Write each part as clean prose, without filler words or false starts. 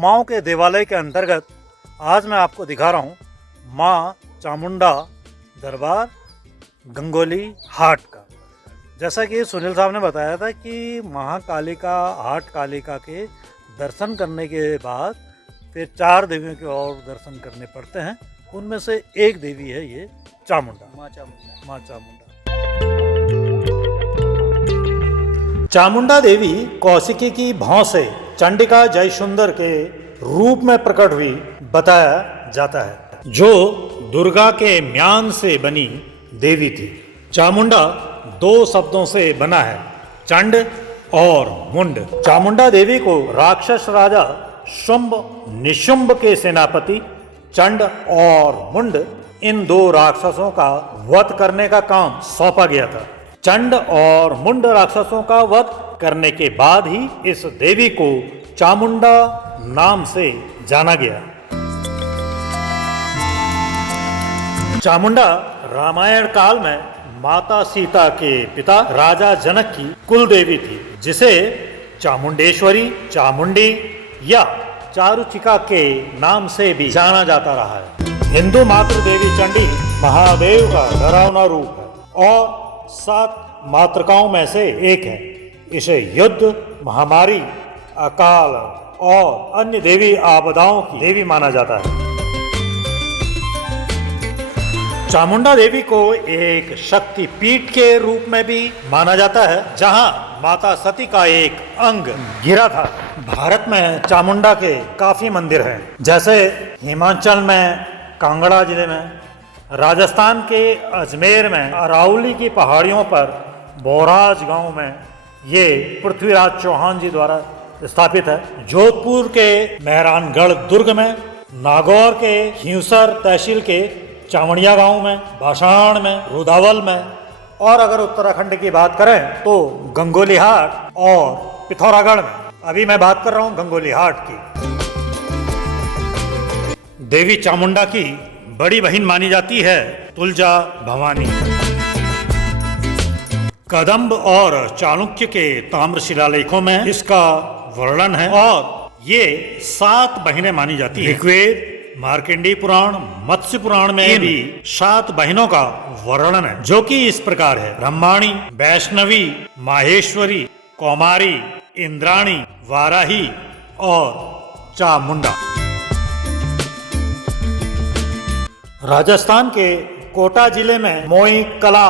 कुमाऊं के देवालय के अंतर्गत आज मैं आपको दिखा रहा हूँ माँ चामुंडा दरबार गंगोली हाट का। जैसा कि सुनील साहब ने बताया था कि महाकालिका हाट कालिका के दर्शन करने के बाद फिर 4 देवियों के और दर्शन करने पड़ते हैं। उनमें से एक देवी है ये चामुंडा, माँ चामुंडा। चामुंडा देवी कौशिकी की भौं से चंडिका जयसुंदर के रूप में प्रकट हुई बताया जाता है, जो दुर्गा के म्यान से बनी देवी थी। चामुंडा 2 शब्दों से बना है, चंड और मुंड। चामुंडा देवी को राक्षस राजा शुंभ निशुंभ के सेनापति चंड और मुंड इन 2 राक्षसों का वध करने का काम सौंपा गया था। चंड और मुंड राक्षसों का वध करने के बाद ही इस देवी को चामुंडा नाम से जाना गया। चामुंडा रामायण काल में माता सीता के पिता राजा जनक की कुल देवी थी, जिसे चामुंडेश्वरी, चामुंडी या चारुचिका के नाम से भी जाना जाता रहा है। हिंदू मातृ देवी चंडी महादेव का डरावना रूप है और 7 मातृकाओं में से एक है। इसे युद्ध, महामारी, अकाल और अन्य देवी आपदाओं की देवी माना जाता है। चामुंडा देवी को एक शक्ति पीठ के रूप में भी माना जाता है, जहां माता सती का एक अंग गिरा था। भारत में चामुंडा के काफी मंदिर हैं, जैसे हिमाचल में कांगड़ा जिले में, राजस्थान के अजमेर में अरावली की पहाड़ियों पर बोराज गांव में ये पृथ्वीराज चौहान जी द्वारा स्थापित है। जोधपुर के मेहरानगढ़ दुर्ग में, नागौर के हिंसर तहसील के चावड़िया गांव में, भाषाण में, रुदावल में, और अगर उत्तराखंड की बात करें तो गंगोली हाट और पिथौरागढ़ में। अभी मैं बात कर रहा हूं गंगोली हाट की। देवी चामुंडा की बड़ी बहन मानी जाती है तुलजा भवानी। कदंब और चाणक्य के ताम्र शिलालेखों में इसका वर्णन है और ये 7 बहनें मानी जाती है। ऋग्वेद, मार्कंडेय पुराण, मत्स्य पुराण में भी 7 बहनों का वर्णन है, जो कि इस प्रकार है: ब्रह्माणी, वैष्णवी, माहेश्वरी, कौमारी, इंद्राणी, वाराही और चामुंडा। राजस्थान के कोटा जिले में मोई कला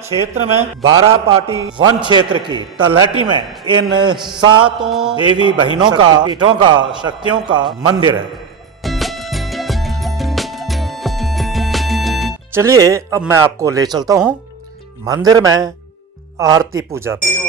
क्षेत्र में बारापाटी वन क्षेत्र की तलहटी में इन 7 देवी बहनों का पीठों का शक्तियों का मंदिर है। चलिए अब मैं आपको ले चलता हूँ मंदिर में आरती पूजा पे।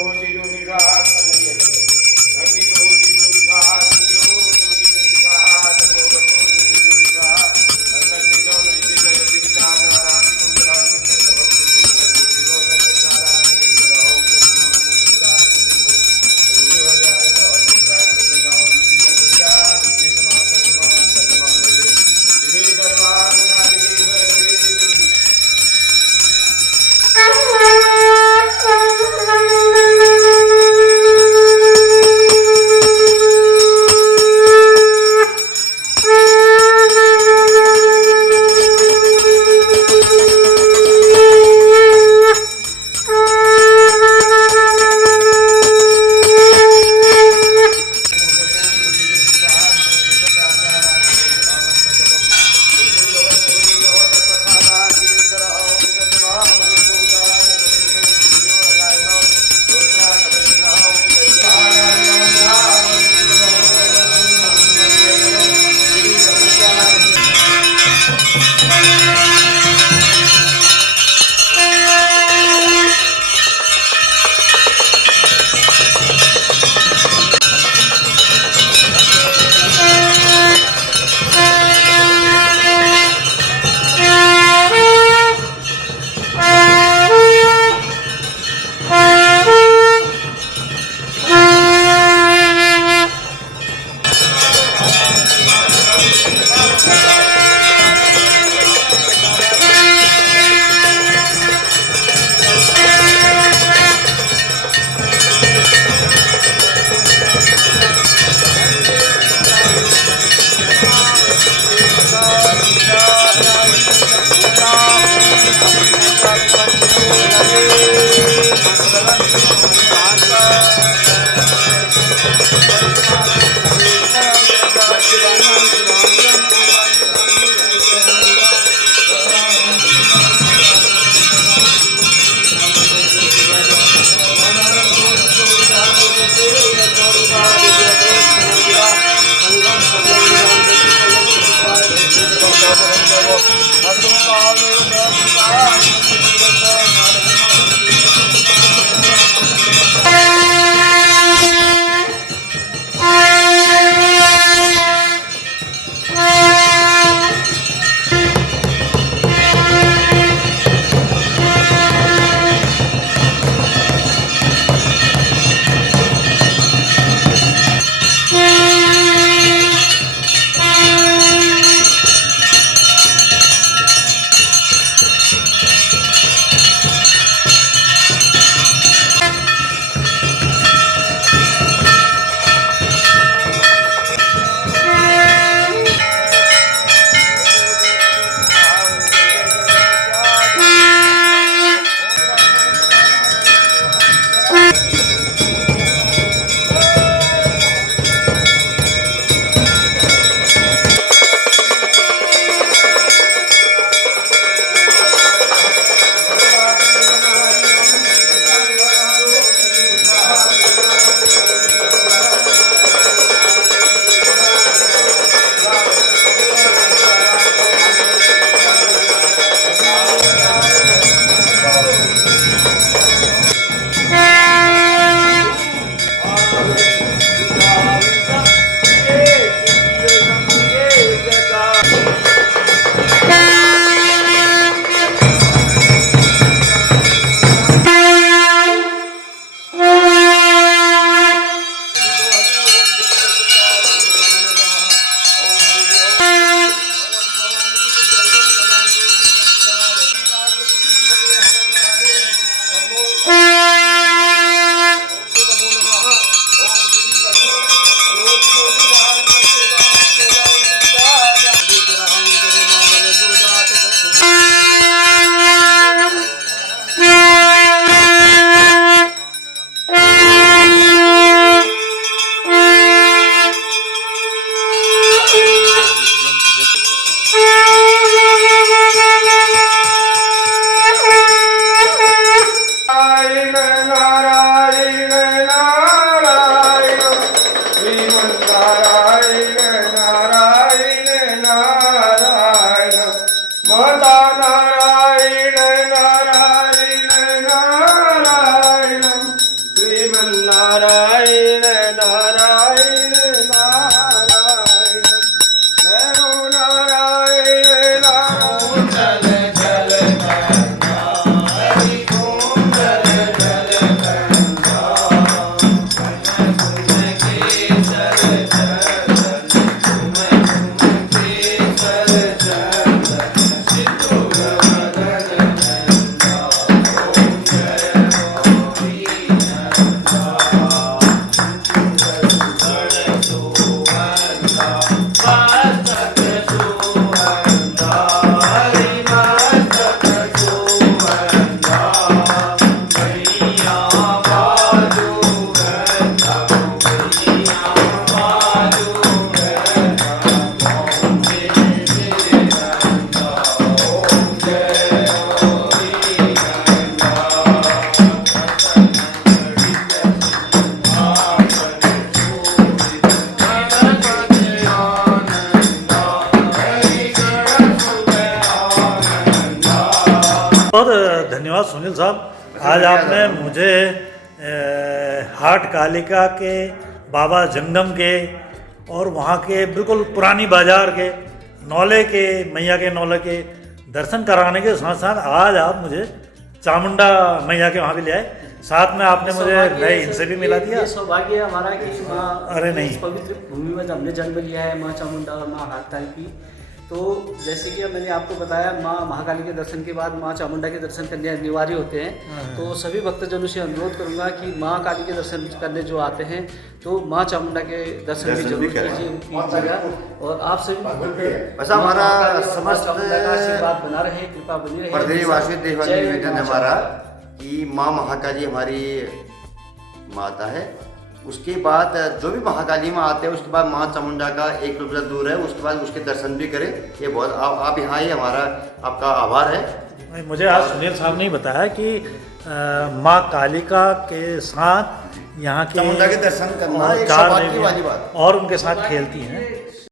बहुत धन्यवाद सुनील साहब। आज आपने मुझे हाट कालिका के, बाबा जंगम के और वहाँ के बिल्कुल पुरानी बाजार के, नौले के, मैया के नौले के दर्शन कराने के साथ साथ आज आप मुझे चामुंडा मैया के वहाँ भी ले आए। साथ में आपने मुझे नए इनसे भी मिला दिया। ये सौभाग्य है हमारा कि माँ अरे नहीं, इस पवित्र भूमि में हमने जन्म लिया है, माँ चामुंडा और माँ हाटकाली की। तो जैसे कि मैंने आपको बताया, माँ महाकाली के दर्शन के बाद माँ चामुंडा के दर्शन करने अनिवार्य होते हैं। तो सभी भक्तजनों से अनुरोध करूंगा कि माँ काली के दर्शन करने जो आते हैं तो माँ चामुंडा के दर्शन भी जरूर कीजिएगा। और आप सभी बस हमारा समस्त आशीर्वाद बना रहे, कृपा बनी रहे। प्रदेशवासी देवा निवेदन हमारा कि माँ महाकाली हमारी माता है उसके बाद जो भी महाकाली में आते हैं उसके बाद माँ चामुंडा का 1 किलोमीटर दूर है, उसके बाद उसके दर्शन भी करें। ये बहुत आप यहाँ ही हमारा आपका आभार है। मुझे आज सुनील साहब ने बताया कि माँ कालिका के साथ यहाँ के चामुंडा के दर्शन करना एक चार सौभाग्य देवियाँ वाली बात। और उनके साथ खेलती हैं।